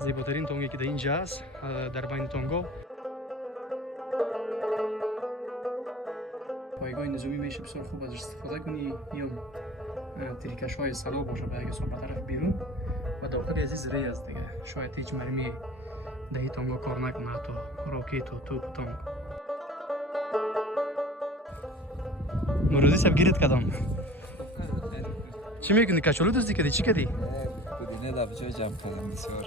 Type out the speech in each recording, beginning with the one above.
زیباترین تانگی که در اینجا است در بین تانگا. پایگاه نظامی میشه بسیار خوب ازش استفاده کنی یا تریکش های سلا باشه به اگه صبح طرف بیرون و داخل از ری است دیگه. شاید هیچ مرمی در این تانگا کار نکنه، حتی راکت و توپ و تانگ. مرودی سب گیرت کدام چی میکنی؟ کچولو دزدی کردی؟ چی کردی؟ پودینه در جای جمع کردم بسیار.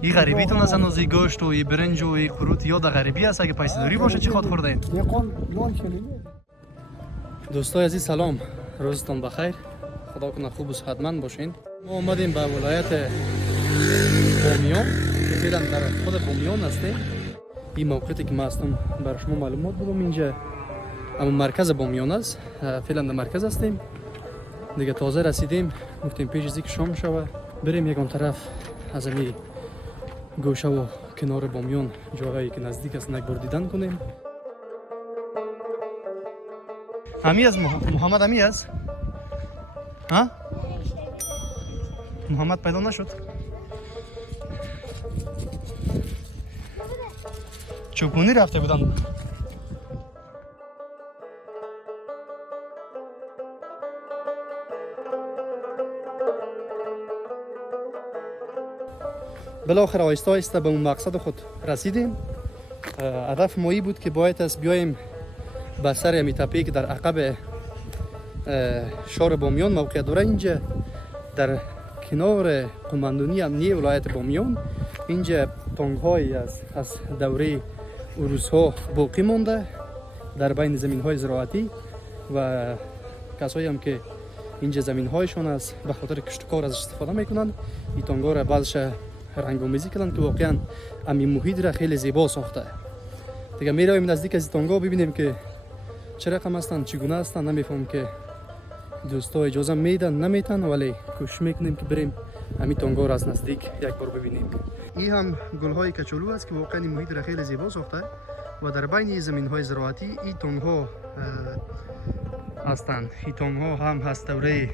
این غریبی تون اصلا از این گوشت و این برنج و این خروت یاد غریبی هست اگه پیسه داری باشه چی خواد خورده این؟ دوستای عزیز سلام، روزتان بخیر، خدا کنه خوب و صحتمند باشین. ما اومدیم به ولایت بامیان که فعلا در خود بامیان هستیم. این موقعیتی که ما هستم برای شما معلومات بدم، اینجا اما مرکز بامیان است. فعلا در مرکز هستیم دیگه، تازه رسیدیم، گفتیم پیش از اینکه شام شوه بریم یکان طرف از امی گوشه و کنار بامیان جاهایی که نزدیک است یک بار دیدن کنیم. امی از محمد امی از ها؟ محمد پیدا نشد. چوپونی رفته بودن. بالاخره آهسته آهسته به اون مقصد خود رسیدیم. هدف ما این بود که باید است بیایم به سر امی تپه‌ای که در عقب شهر بامیان موقع داره، اینجا در کنار قماندانی امنیه ولایت بامیان. اینجا تانگ‌هایی از دوره روس‌ها باقی مانده در بین زمین‌های زراعتی و کسایی هم که اینجا زمین‌هایشون است به خاطر کشت و کار ازش استفاده میکنن. این تانگ‌ها را بعضش رنگ‌آمیزی کردن که واقعا همین محیط را خیلی زیبا ساخته. دیگه میرویم نزدیک از تانگ‌ها ببینیم که چه رقم هستن، چگونه هستن. نمیفهم که دوستا اجازه میدن نمیتن، ولی کوشش میکنیم که بریم همین تانگ‌ها را از نزدیک یک بار ببینیم. این هم گل‌های کچولو است که واقعا این محیط را خیلی زیبا ساخته و در بین زمین‌های زراعتی این تانگ‌ها هستند. این تانگ‌ها هم هست دوره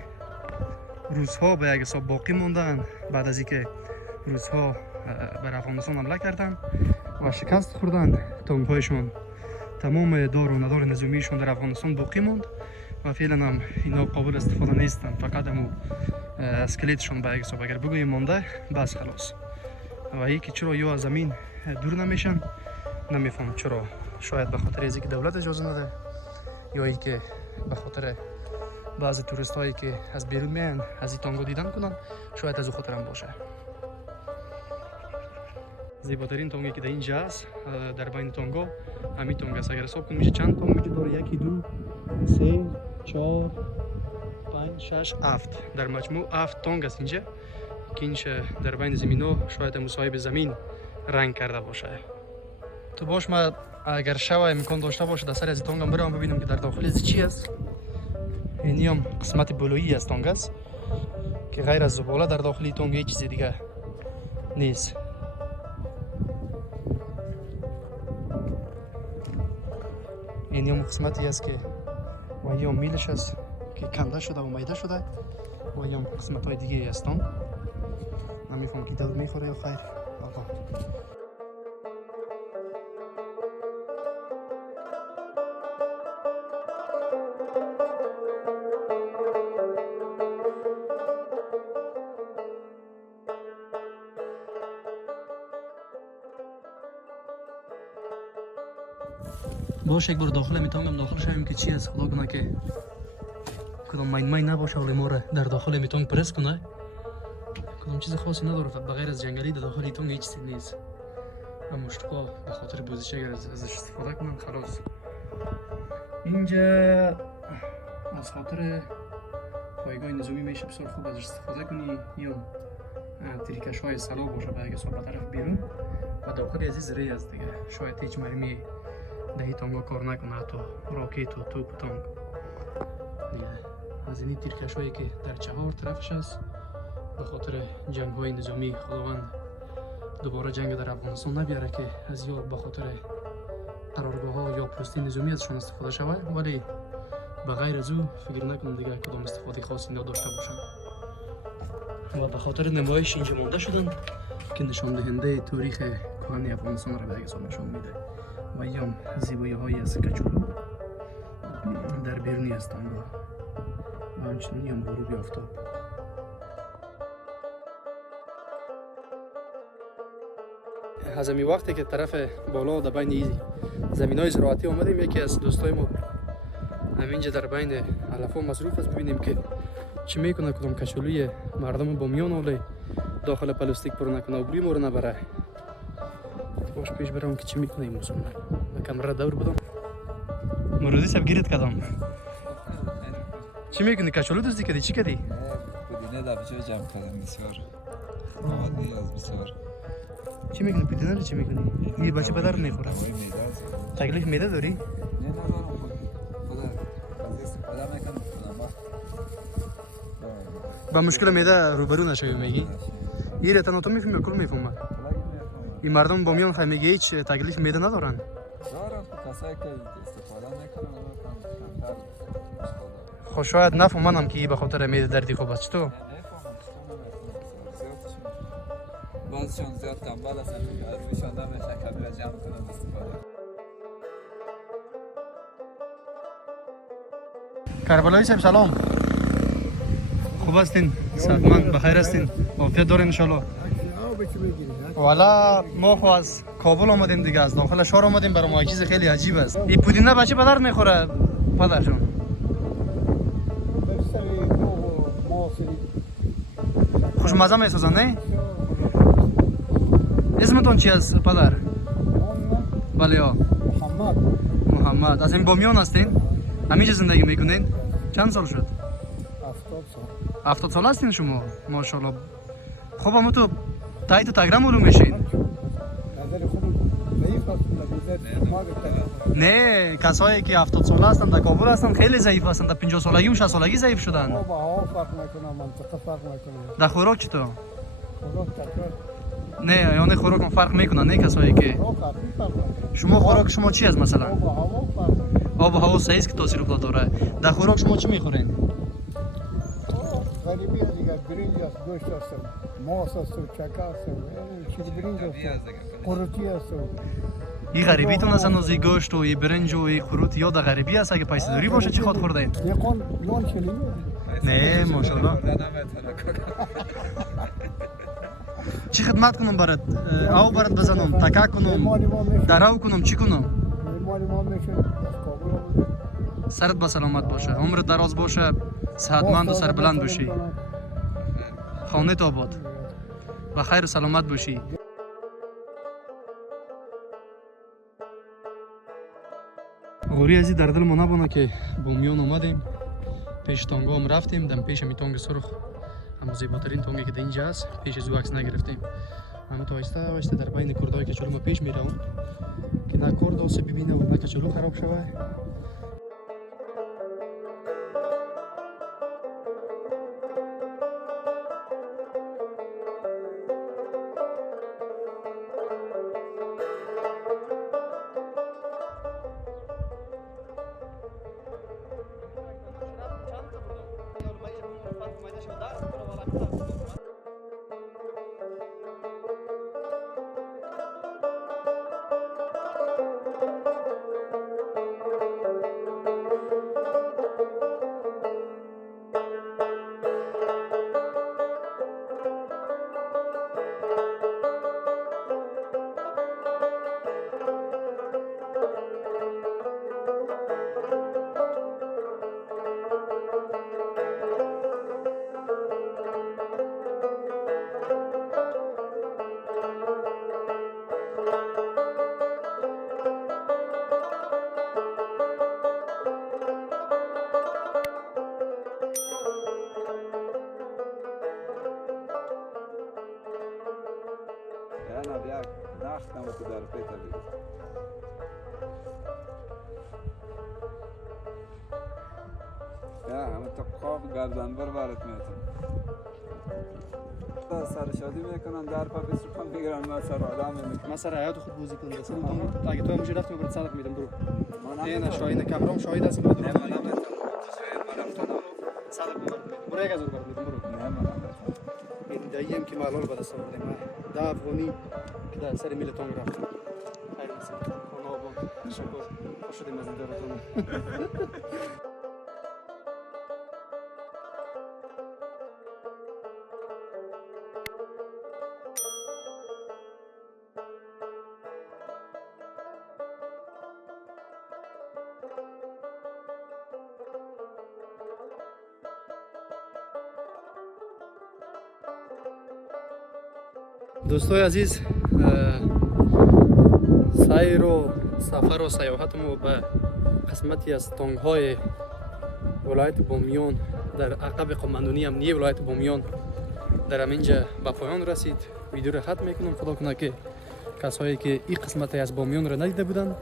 روس‌ها به یک حساب باقی ماندن بعد از اینکه روس‌ها بر افغانستان حمله کردند و شکست خوردن. تانگ‌هایشون تمام دار و ندار نظامیشون در افغانستان باقی ماند و فعلا هم اینا قابل استفاده نیستن، فقط همو اسکلتشون به یک حساب اگر بگوییم مانده بس خلاص. و این که چرا یا از زمین دور نمیشن نمیفهم چرا. شاید به خاطر از اینکه دولت اجازه نده یا ای که به خاطر بعضی توریست هایی که از بیرون میان از این تانگو دیدن کنن، شاید از او خاطر هم باشه. زیباترین تانگی که در اینجا است در بین تانگا همین تانگ است. اگر حساب کنیم میشه چند تانگ میشه داره؟ 1 2 3 4 5 6 7 در مجموع 7 تانگ است اینجا که اینش در بین زمین ها شاید مصاحب زمین رنگ کرده باشه. تو باش ما اگر شوه امکان داشته باشه در سر از تانگ هم برم ببینم که در داخل از چی است. اینی هم قسمت بلویی از تانگ است که غیر از زباله در داخل تانگ هیچ چیز دیگه نیست. این هم قسمتی است که و یا میلش است که کنده شده و میده شده و یا قسمت های دیگه هستند. نمیفهم که دل میخوره یا خیر. باش یک بار داخل میتونم داخل شویم که چی است. خدا کنه که کدام مین نباشه ولی ما را در داخل میتونم پرس کنه. کدام چیز خاصی نداره بغیر از جنگلی در داخل تونگ هیچ چیزی نیست. و مشتقا به خاطر بوزش اگر ازش استفاده کنن خلاص. اینجا از خاطر پایگاه نظامی میشه بسیار خوب ازش استفاده کنی یا تریکش های سلا باشه به اگه صبح طرف بیرون و داخل از ری است دیگه. شاید هیچ مرمی در این تانگا کار نکنه، حتی راکت و توپ و تانگ دیگه. از این تیرکش هایی که در 4 طرفش است به خاطر جنگ های نظامی خداوند دوباره جنگ در افغانستان نبیاره که از یا به خاطر قرارگاه ها یا پستی نظامی ازشون استفاده شود، ولی به غیر از او فکر نکنم دیگه کدام استفاده خاصی نداشته باشن. و به خاطر نمایش اینجا مانده شدن که نشان دهنده تاریخ کهن افغانستان را به یک سال نشان میده و ایام زیبایی های از کچولو در بیرونی هستند و همچنین ایام غروب آفتاب. از امی وقتی که طرف بالا در بین زمین های زراعتی آمدیم، یکی از دوستای ما همینجا در بین علف ها مصروف است. ببینیم که چی میکنه، کدام کچولوی مردم بامیان اولی داخل پلاستیک پر نکنه و بوی ما رو نبره. باش پیش برم که چی میکنه این مسلمان. من کامرا دور بدم. مرودی سب گیرت کدام. چی میکنی؟ کچولو دوستی کردی؟ چی کردی؟ پودینه در جای جمع کردم بسیار عالی از بسیار. چی میکنی؟ پودینه رو چی میکنی؟ این بچه پدر نمیخوره. تکلیف میده داری؟ نه ندارم خدا از استفاده میکنم با مشکل میده روبرو نشوی میگی؟ این رتن تو میفهمی کل میفهمه. این مردم بامیان خیلی میگه هیچ تکلیف میده ندارن. دارم کسایی که استفاده میکنن خب شاید نفهمم که به خاطر میده دردی خوب است. چطور؟ بعضشان زیاد تنبل هستن که از رویشان نمیشن کبیر جمع کنن استفاده. کربلایی صاحب سلام. خوب هستین؟ صحتمند بخیر هستین؟ عافیت دارین ان شاء الله. والا ما خو از کابل آمدیم دیگه، از داخل شهر آمدیم. برای ما چیز خیلی عجیب است. این پودینه بچه به درد میخوره پدر جان؟ خوشمزه میسازن نه؟ اسمتون چی است پدر؟ بله یا محمد. از این بامیان هستین؟ همیشه زندگی میکنین؟ چند سال شد؟ 70 سال هستین شما؟ ماشاءالله. خب اما تو تایید و تگرم علوم میشین؟ نه، کسایی که 70 ساله هستن در کابل هستن خیلی ضعیف هستن، در 50 سالگی و 60 سالگی ضعیف شدن. در خوراک چطور؟ نه یعنی خوراک فرق میکنن نه کسایی که شما خوراک شما چی است مثلا؟ آب و هوا صحیح است که تاثیر خود داره. در خوراک شما چی میخورین؟ غریبی دیگه برنج است، گوشت است، ماست است، چکه است، چیز برنج است، قروتی است. این غریبیتون هستن از این گوشت و این برنج و این خروت یا در غریبی است؟ اگه پیسه داری باشه چی خود خوردین؟ یکان نان چلیو. نه ماشاءالله. چی خدمت کنم برات؟ او برات بزنم، تکه کنم، درو کنم، چی کنم؟ مالی ما میشه از کابل آمده. سرت با سلامت باشه، عمرت دراز باشه، صحتمند و سربلند باشی، خانه آباد و خیر و سلامت باشی. غوری ازی در دل ما نبانه که بامیان آمدیم، پیش تانگا هم رفتیم، دم پیش می تانگ سرخ اما زیباترین تانگی که در اینجا است، پیش زو عکس نگرفتیم. اما تا آهسته آهسته در بین کردهای کچولو ما پیش میرم که نه کرد آسیب ببینه و نه کچولو خراب شوه. نه بیاک نختم تو در پیتا بید یا همه تا قاق گردنبر برات میتون سر شادی میکنن در پا بیست رو میگرن من سر آدم میکنن من سر حیات خود بازی کنم دستم تو اگه تو همونجا رفتیم برات صدق میدم برو نه شاهین کامرام شاهد هست برو نه من نمیتونم صدق میدم برو 1000 برات میدم برو نه من نمیتونم ایده‌ایم که مالال به دست آوردیم. 10 افغانی که در سر میلتون رفتیم. خیر نصیب. خانه آباد. تشکر. خوش شدیم از دیدارتون. دوستای عزیز، سیر و سفر و سیاحت ما به قسمتی از تانگ‌های ولایت بامیان در عقب قماندانی امنیه ولایت بامیان در همینجا به پایان رسید. ویدیو را ختم میکنم. خدا کنه که کسایی که این قسمتی از بامیان را ندیده بودن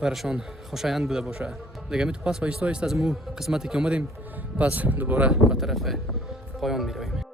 برشان خوشایند بوده باشه. دیگه می تو پس و ایستا از مو قسمتی که اومدیم پس دوباره به طرف پایان میرویم.